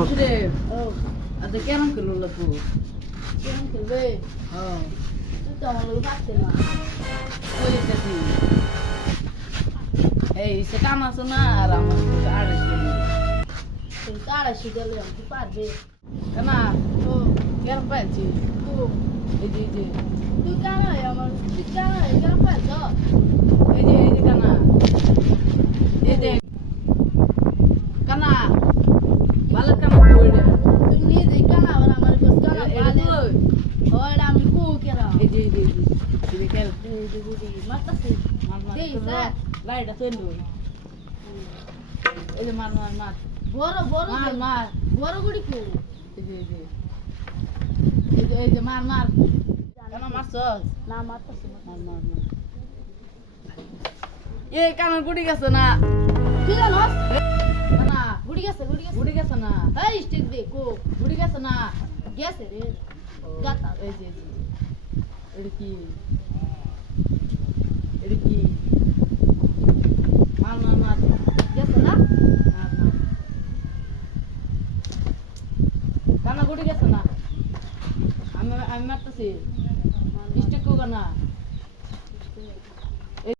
আসলে আচ্ছা কেমন খেলো লাগবো কেমন খেলবে হ্যাঁ তুই তো আমার লোক থাকতে না ওই দেখি এই সেটা আমার শোনা আর আমার আড়াইশো তুই তো 250 গেলে আমি পারবে না ও কেরম পাইছি ও এই যে তুই কেন আমার তুই কেন কেন পারছ এই যে কানা এই যে কানা ভালো কানা করে তুই নিজে কেন আবার আমার কাছে কেন এটা বলে তুই ওই আমি কু কেন এই যে কেন এই যে গুডি মারতাছি দেই স্যার লাইটটা চললো এই যে মার বড় বড় মার মার বড় গুডি কু এই যে মার কেন মারছস না মারতাছি মার এই কানের গুড়ি গেছে না তুই জানোস না গুডি গেছে গুড়ি গেছে না এই স্টিক দে কো গুড়ি গেছে না গেছে রে গাতা এই যে এটা কি মার গেছে না কানা গুড়ি গেছে না আমি মারতেছি স্টিক না